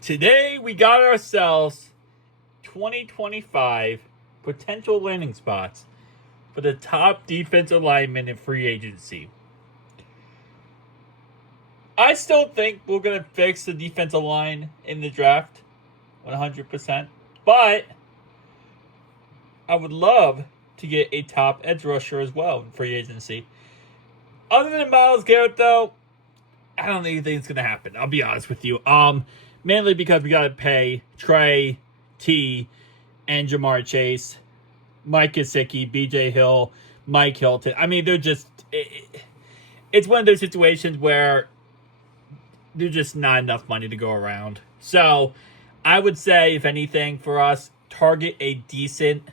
Today we got ourselves 2025 potential landing spots for the top defensive linemen in free agency. I still think we're going to fix the defensive line in the draft 100%, but I would love to get a top edge rusher as well in free agency. Other than Myles Garrett, though, I don't think it's going to happen. I'll be honest with you. Mainly because we got to pay Trey, T, and Jamar Chase, Mike Gesicki, BJ Hill, Mike Hilton. I mean, they're just... It's one of those situations where there's just not enough money to go around. So, I would say, if anything, for us, target a decent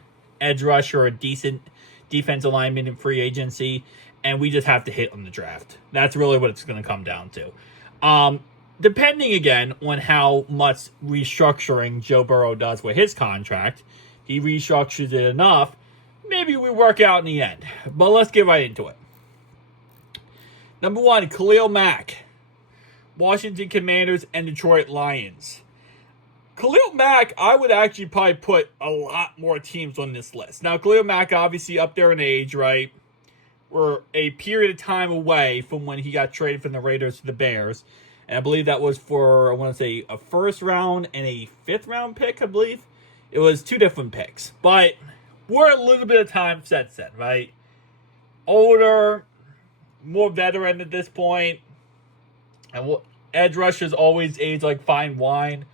edge rusher or a decent defensive lineman in free agency, and we just have to hit on the draft. That's really what it's going to come down to. Depending, again, on how much restructuring Joe Burrow does with his contract, if he restructures it enough, maybe we work out in the end. But let's get right into it. Number 1, Khalil Mack, Washington Commanders and Detroit Lions. Khalil Mack, I would actually probably put a lot more teams on this list. Now, Khalil Mack, obviously up there in age, right? We're a period of time away from when he got traded from the Raiders to the Bears. And I believe that was for, I want to say, a first round and a fifth round pick, I believe. It was 2 different picks. But we're a little bit of time since then, right? Older, more veteran at this point. And edge rushers always age like fine wine.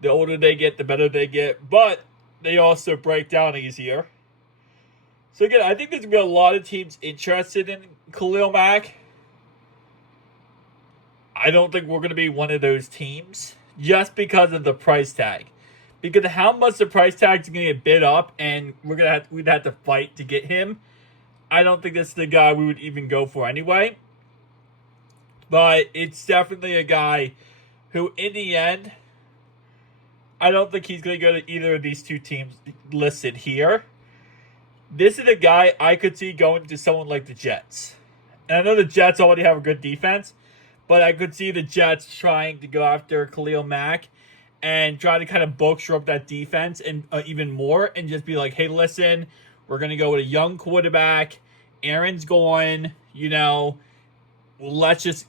The older they get, the better they get. But they also break down easier. So again, I think there's going to be a lot of teams interested in Khalil Mack. I don't think we're going to be one of those teams just because of the price tag. Because of how much the price tag is going to get bid up and we'd have to fight to get him. I don't think this is the guy we would even go for anyway. But it's definitely a guy who, in the end, I don't think he's going to go to either of these 2 teams listed here. This is a guy I could see going to someone like the Jets. And I know the Jets already have a good defense, but I could see the Jets trying to go after Khalil Mack and try to kind of bolster up that defense and even more and just be like, hey, listen, we're going to go with a young quarterback. Aaron's going, let's just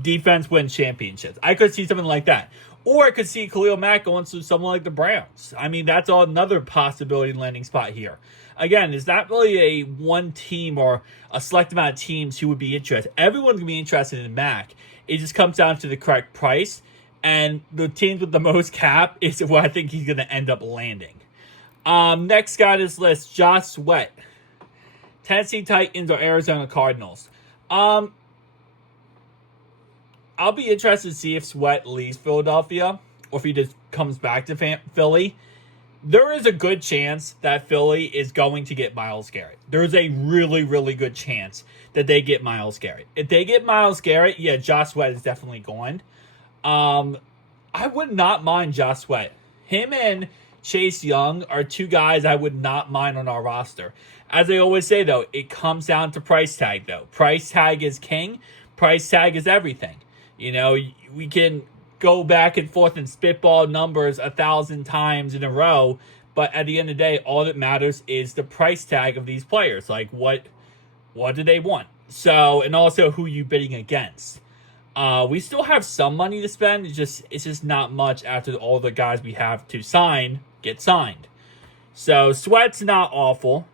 defense win championships. I could see something like that. Or I could see Khalil Mack going to someone like the Browns. I mean, that's another possibility landing spot here. Again, it's not really a one team or a select amount of teams who would be interested. Everyone's going to be interested in Mack. It just comes down to the correct price. And the teams with the most cap is where I think he's going to end up landing. Next guy on this list, Josh Sweat. Tennessee Titans or Arizona Cardinals. I'll be interested to see if Sweat leaves Philadelphia or if he just comes back to Philly. There is a good chance that Philly is going to get Myles Garrett. There's a really, really good chance that they get Myles Garrett. If they get Myles Garrett, yeah, Josh Sweat is definitely going. I would not mind Josh Sweat. Him and Chase Young are 2 guys I would not mind on our roster. As I always say, though, it comes down to price tag, though. Price tag is king. Price tag is everything. We can go back and forth and spitball numbers 1,000 times in a row, but at the end of the day, all that matters is the price tag of these players. Like, what do they want? So, and also who you bidding against. We still have some money to spend. It's just not much after all the guys we have to get signed. So, Sweat's not awful.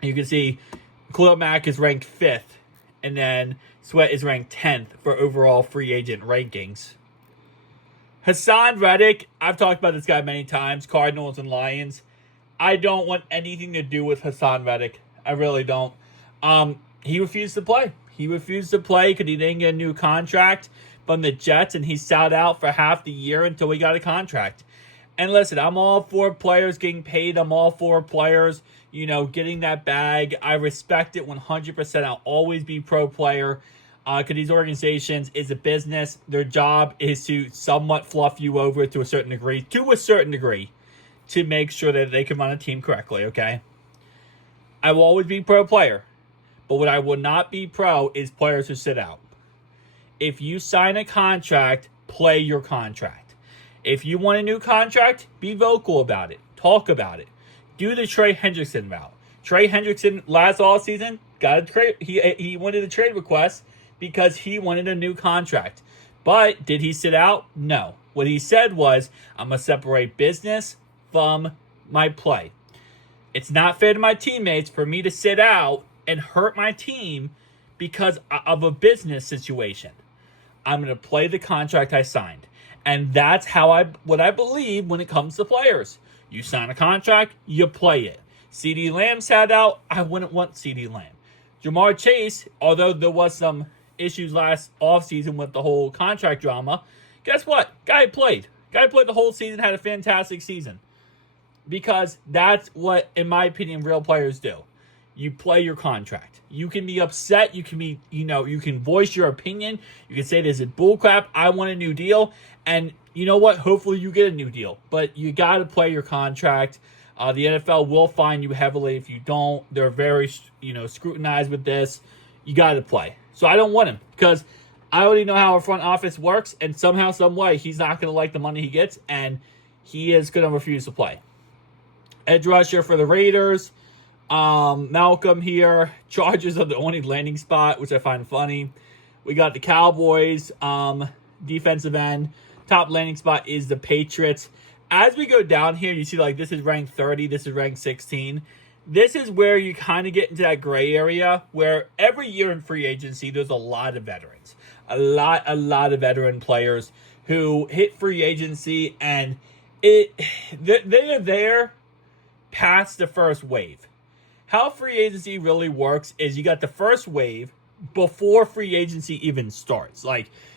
You can see Khalil Mack is ranked 5th, and then Sweat is ranked 10th for overall free agent rankings. Hassan Reddick, I've talked about this guy many times, Cardinals and Lions. I don't want anything to do with Hassan Reddick. I really don't. He refused to play. He refused to play because he didn't get a new contract from the Jets, and he sat out for half the year until he got a contract. And listen, I'm all for players getting paid. I'm all for players, getting that bag. I respect it 100%. I'll always be pro player. Because these organizations is a business. Their job is to somewhat fluff you over to a certain degree, to make sure that they can run a team correctly, okay? I will always be pro player. But what I will not be pro is players who sit out. If you sign a contract, play your contract. If you want a new contract, be vocal about it. Talk about it. Do the Trey Hendrickson route. Trey Hendrickson last offseason got a trade. He wanted a trade request because he wanted a new contract. But did he sit out? No. What he said was, I'm going to separate business from my play. It's not fair to my teammates for me to sit out and hurt my team because of a business situation. I'm going to play the contract I signed. And that's what I believe when it comes to players. You sign a contract, you play it. CeeDee Lamb sat out. I wouldn't want CeeDee Lamb. Jamar Chase, although there was some issues last offseason with the whole contract drama, guess what? Guy played the whole season, had a fantastic season. Because that's what, in my opinion, real players do. You play your contract. You can be upset. You can be, you can voice your opinion. You can say this is bullcrap. I want a new deal. And you know what? Hopefully you get a new deal. But you got to play your contract. The NFL will fine you heavily if you don't. They're very, scrutinized with this. You got to play. So I don't want him because I already know how our front office works. And somehow, some way, he's not going to like the money he gets. And he is going to refuse to play. Edge rusher for the Raiders. Malcolm here. Chargers are the only landing spot, which I find funny. We got the Cowboys. Defensive end. Top landing spot is the Patriots. As we go down here, you see this is ranked 30. This is ranked 16. This is where you kind of get into that gray area where every year in free agency, there's a lot of veterans. A lot of veteran players who hit free agency and they're there past the first wave. How free agency really works is you got the first wave before free agency even starts.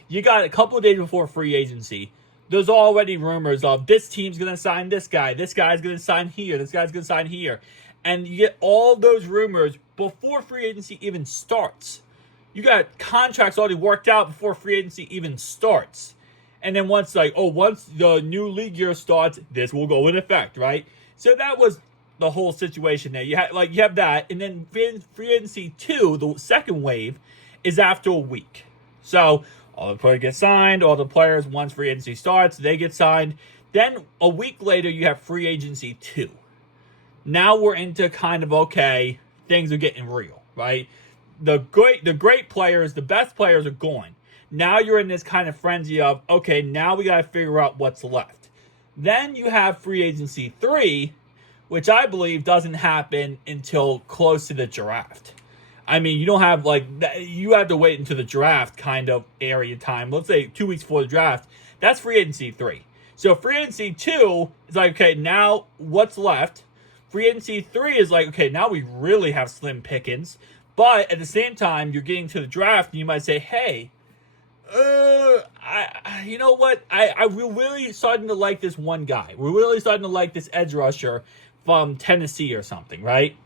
You got a couple of days before free agency, there's already rumors of this team's going to sign this guy's going to sign here, this guy's going to sign here. And you get all those rumors before free agency even starts. You got contracts already worked out before free agency even starts. And then once the new league year starts, this will go in effect, right? So that was the whole situation there. You have that, and then free agency 2, the second wave, is after a week. So all the players get signed, all the players, once free agency starts, they get signed. Then a week later, you have free agency 2. Now we're into kind of, okay, things are getting real, right? The great players, the best players are going. Now you're in this kind of frenzy of, okay, now we got to figure out what's left. Then you have free agency 3, which I believe doesn't happen until close to the draft. I mean, you don't have you have to wait until the draft kind of area time. Let's say 2 weeks before the draft. That's free agency 3. So free agency 2 is okay, now what's left? Free agency 3 is okay, now we really have slim pickings. But at the same time, you're getting to the draft and you might say, hey, you know what? We're really starting to like this one guy. We're really starting to like this edge rusher from Tennessee or something, right?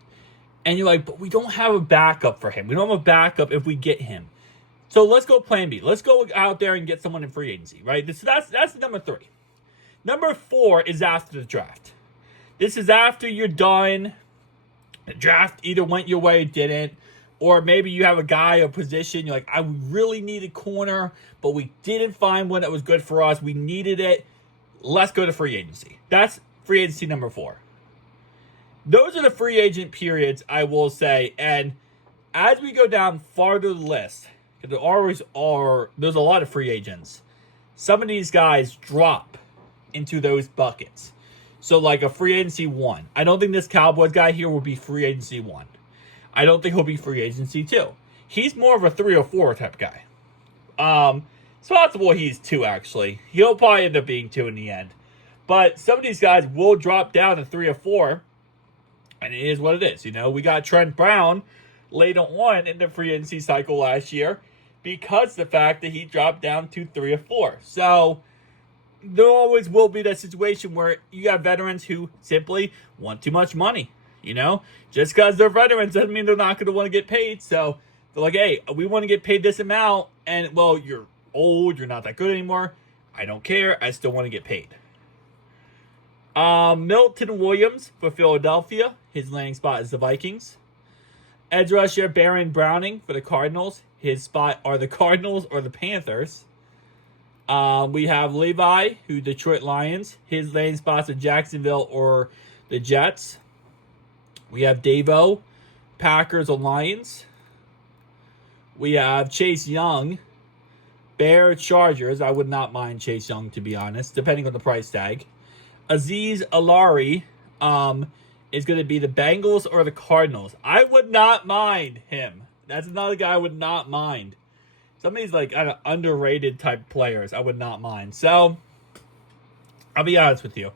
And you're like, but we don't have a backup for him. We don't have a backup if we get him. So let's go plan B. Let's go out there and get someone in free agency, right? That's number 3. Number 4 is after the draft. This is after you're done. The draft either went your way or didn't. Or maybe you have a guy, a position, you're like, I really need a corner, but we didn't find one that was good for us. We needed it. Let's go to free agency. That's free agency number 4. Those are the free agent periods, I will say. And as we go down farther the list, because there's a lot of free agents, some of these guys drop into those buckets. So a free agency 1. I don't think this Cowboys guy here will be free agency 1. I don't think he'll be free agency 2. He's more of a 3 or 4 type guy. It's possible he's 2, actually. He'll probably end up being 2 in the end. But some of these guys will drop down to 3 or 4. And it is what it is. We got Trent Brown later on in the free agency cycle last year because the fact that he dropped down to 3 or 4. So there always will be that situation where you got veterans who simply want too much money. Just because they're veterans doesn't mean they're not going to want to get paid. So they're like, hey, we want to get paid this amount. And, well, you're old. You're not that good anymore. I don't care. I still want to get paid. Milton Williams for Philadelphia. His landing spot is the Vikings. Edge rusher Baron Browning for the Cardinals. His spot are the Cardinals or the Panthers. We have Levi, who Detroit Lions. His landing spots are Jacksonville or the Jets. We have Davo, Packers or Lions. We have Chase Young, Bear Chargers. I would not mind Chase Young, to be honest, depending on the price tag. Aziz Alari is going to be the Bengals or the Cardinals. I would not mind him. That's another guy I would not mind. Some of these like kind of underrated type players I would not mind. So, I'll be honest with you.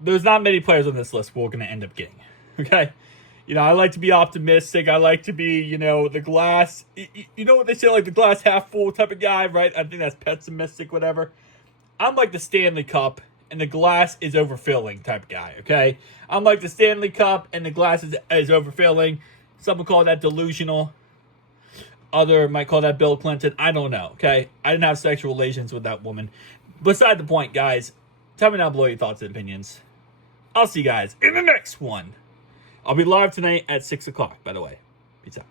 There's not many players on this list we're going to end up getting. Okay? You know, I like to be optimistic. I like to be, you know, the glass. You know what they say, like the glass half full type of guy, right? I think that's pessimistic, whatever. I'm like the Stanley Cup and the glass is overfilling type guy, okay? I'm like the Stanley Cup and the glass is overfilling. Some would call that delusional. Other might call that Bill Clinton. I don't know, okay? I didn't have sexual relations with that woman. Beside the point, guys. Tell me down below your thoughts and opinions. I'll see you guys in the next one. I'll be live tonight at 6 o'clock, by the way. Peace out.